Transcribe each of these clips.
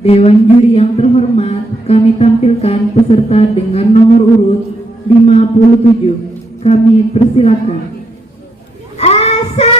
Dewan juri yang terhormat, kami tampilkan peserta dengan nomor urut 57. Kami persilakan. Assalamualaikum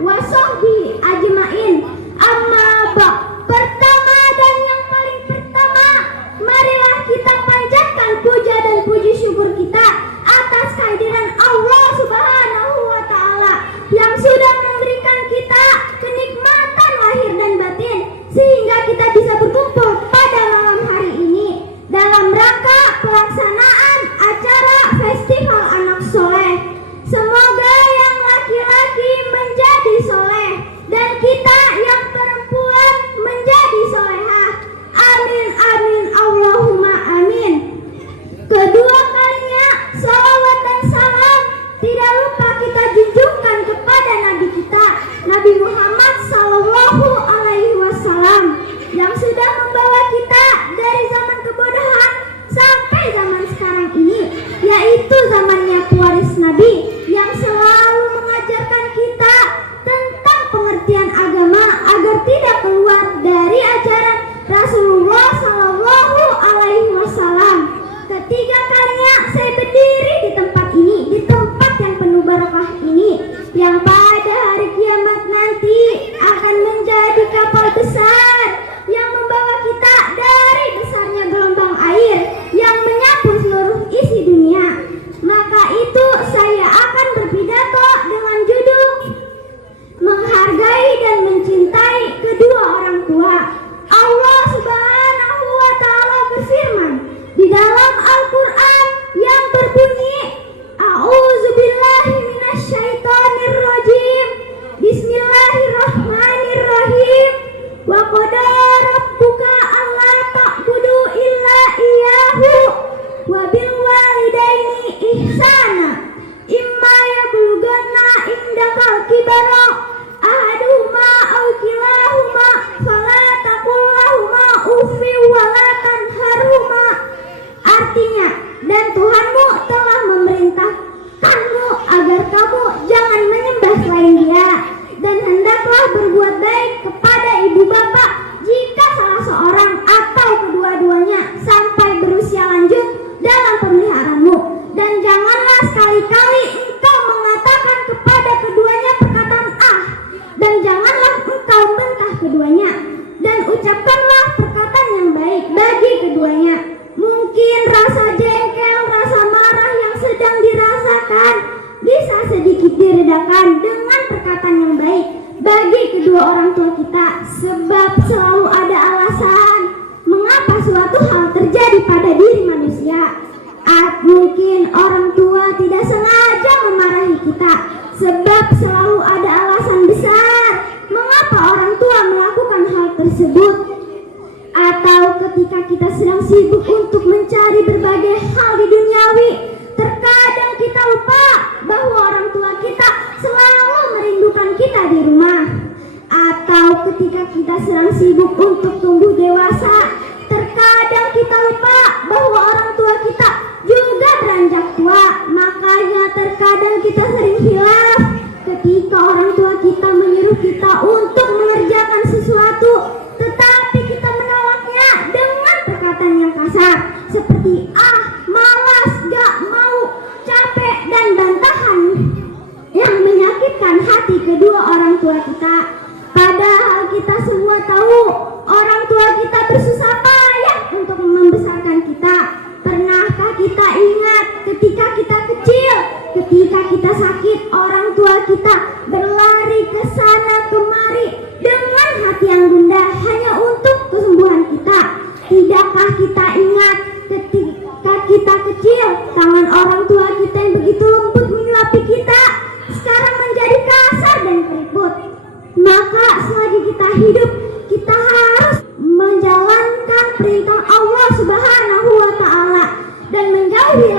我送给你。Sedikit diredakan dengan perkataan yang baik bagi kedua orang tua kita sebab selalu ada alasan mengapa suatu hal terjadi pada diri manusia. At mungkin orang tua tidak sengaja memarahi kita sebab selalu ada alasan besar mengapa orang tua melakukan hal tersebut. Atau ketika kita sedang sibuk untuk mencari berbagai hal di duniawi terkadang kita lupa bahwa orang tua kita selalu merindukan kita di rumah atau ketika kita sedang sibuk untuk tumbuh dewasa. Terkadang kita lupa bahwa orang tua kita juga beranjak tua. Makanya terkadang kita sering hilaf ketika orang tua kita menyuruh kita untuk mengerjakan sesuatu tetapi kita menolaknya dengan perkataan yang kasar seperti ah malas gak mau capek dan bantahan yang menyakitkan hati kedua orang tua kita. Padahal kita semua tahu orang tua kita bersusah payah untuk membesarkan kita. Pernahkah kita ingat ketika kita kecil ketika kita sakit orang tua kita berlari ke sana kemari dengan hati yang gundah hanya untuk kesembuhan kita? Tidakkah kita ingat ketika kita kecil tangan Allah Subhanahu wa taala dan menjauhi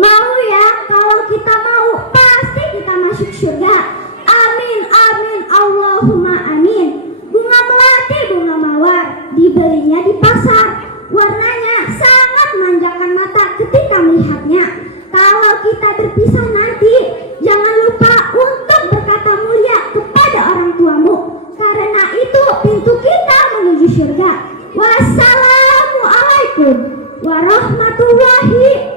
Mau ya, kalau kita mau pasti kita masuk surga. Amin, amin, Allahumma amin. Bunga melati, bunga mawar, dibelinya di pasar. Warnanya sangat memanjakan mata ketika melihatnya. Kalau kita berpisah nanti, jangan lupa untuk berkata mulia kepada orang tuamu. Karena itu pintu kita menuju surga. Wassalamualaikum warahmatullahi.